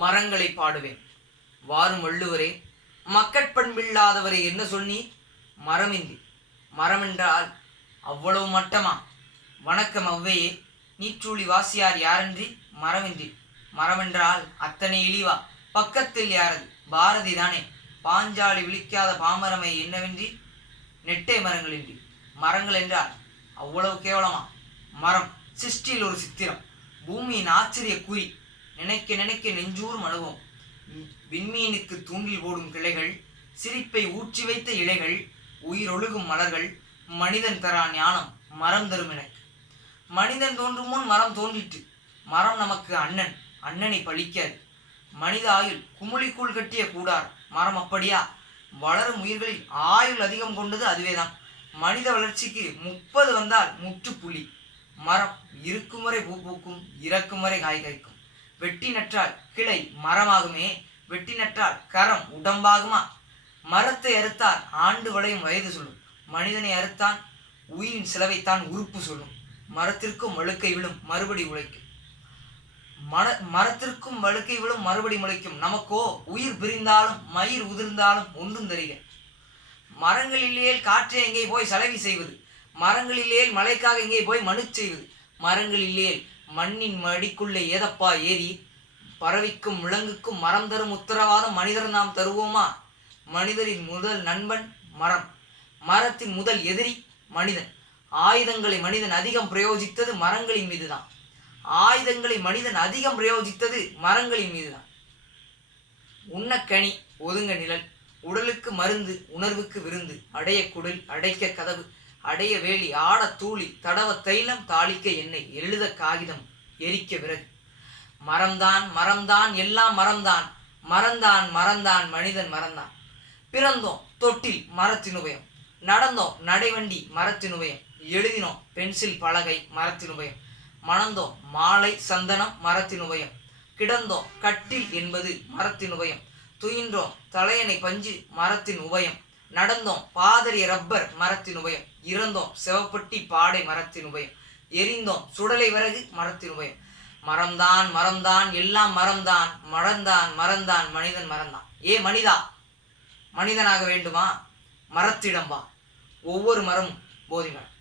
மரங்களை பாடுவேன். வாரும் வள்ளுவரே, மக்கட்பண்பில்லாதவரே என்ன சொன்னி? மரமின்றி. மரமென்றால் அவ்வளவு மட்டமா? வணக்கம் ஔவையே, நீற்றூழி வாசியார் யாரன்றி? மரமின்றி. மரமென்றால் அத்தனை இழிவா? பக்கத்தில் யாரது? பாரதி தானே. பாஞ்சாலி விழிக்காத பாமரமை என்னவென்றி? நெட்டை மரங்களின்றி. மரங்கள் என்றால் அவ்வளவு கேவலமா? மரம் சிருஷ்டியில் ஒரு சித்திரம், பூமியின் ஆச்சரிய குறி. நினைக்க நினைக்க நெஞ்சூரும் அனுபவம். விண்மீனுக்கு தூண்டில் போடும் கிளைகள், சிரிப்பை ஊற்றி வைத்த இலைகள், உயிரொழுகும் மலர்கள், மனிதன் தரா ஞானம் மரம் தரும் எனக்கு. மனிதன் தோன்றும் முன் மரம் தோன்றிட்டு. மரம் நமக்கு அண்ணன், அண்ணனை பழிக்காது. மனித ஆயுள் குமுளிக்குள் கட்டிய கூடார். மரம் அப்படியா? வளரும் உயிர்களில் ஆயுள் அதிகம் கொண்டது அதுவேதான். மனித வளர்ச்சிக்கு 30 வந்தால் முற்றுப்புள்ளி. மரம் இருக்கும் வரை பூ பூக்கும், இறக்கும் வரை காய் காய்க்கும். வெட்டி நற்றால் கிளை மரமாகுமே, வெட்டி நற்றால் கரம் உடம்பாகுமா? மரத்தை அறுத்தால் ஆண்டு வளையும் வயது சொல்லும். மனிதனை அறுத்தான் உயிரின் சிலவைத்தான் உறுப்பு சொல்லும். மரத்திற்கும் வழுக்கை விழும் மறுபடி உழைக்கும். மரத்திற்கும் வழுக்கை விழும் மறுபடி முளைக்கும். நமக்கோ உயிர் பிரிந்தாலும் மயிர் உதிர்ந்தாலும் ஒன்றும் தெரிக. மரங்களிலேயே காற்றை எங்கே போய் செலவி செய்வது? மரங்களிலேயே மழைக்காக எங்கே போய் மனு செய்வது? மரங்களிலேயே மண்ணின் மடிக்குள்ளே ஏதப்பா ஏறி? பறவைக்கும் விலங்குக்கும் மரம் தரும் உத்தரவாதம் மனிதர் நாம் தருவோமா? மனிதரின் முதல் நண்பன் மரம், மரத்தின் முதல் எதிரி மனிதன். ஆயுதங்களை மனிதன் அதிகம் பிரயோகித்தது மரங்களின் மீதுதான். ஆயுதங்களை மனிதன் அதிகம் பிரயோகித்தது மரங்களின் மீதுதான். உண்ணக்கனி ஒதுங்க நிழல், உடலுக்கு மருந்து உணர்வுக்கு விருந்து. அடைய குடில் அடைக்க கதவு, அடைய வேலி ஆட தூளி, தடவ தைலம் தாளிக்க எண்ணெய், எழுத காகிதம் எரிக்க விறகு. மரம்தான் மரம்தான் எல்லாம் மரம்தான், மரம்தான் மரம்தான் மனிதன் மரம்தான். பிறந்தோம் தொட்டில் மரத்தின் உபயம், நடந்தோம் நடைவண்டி மரத்தின் உபயம், எழுதினோம் பென்சில் பலகை மரத்தின் உபயம், மணந்தோம் மாலை சந்தனம் மரத்தின் உபயம், கிடந்தோம் கட்டில் என்பது மரத்தின் உபயம், துயின்றோம் தலையணை பஞ்சு மரத்தின் உபயம், நடந்தோம் பாதரிய ரப்பர் மரத்தின் உபயம், இறந்தோம் செவப்பட்டி பாடை மரத்தின் உபயம், எரிந்தோம் சுடலை விறகு மரத்தின் உபயம். மரம்தான் மரம்தான் எல்லாம் மரம்தான், மரம்தான் மரம்தான் மனிதன் மரம்தான். ஏ மனிதா, மனிதனாக வேண்டுமா? மரத்திடம் வா. ஒவ்வொரு மரமும் போதி மரம்.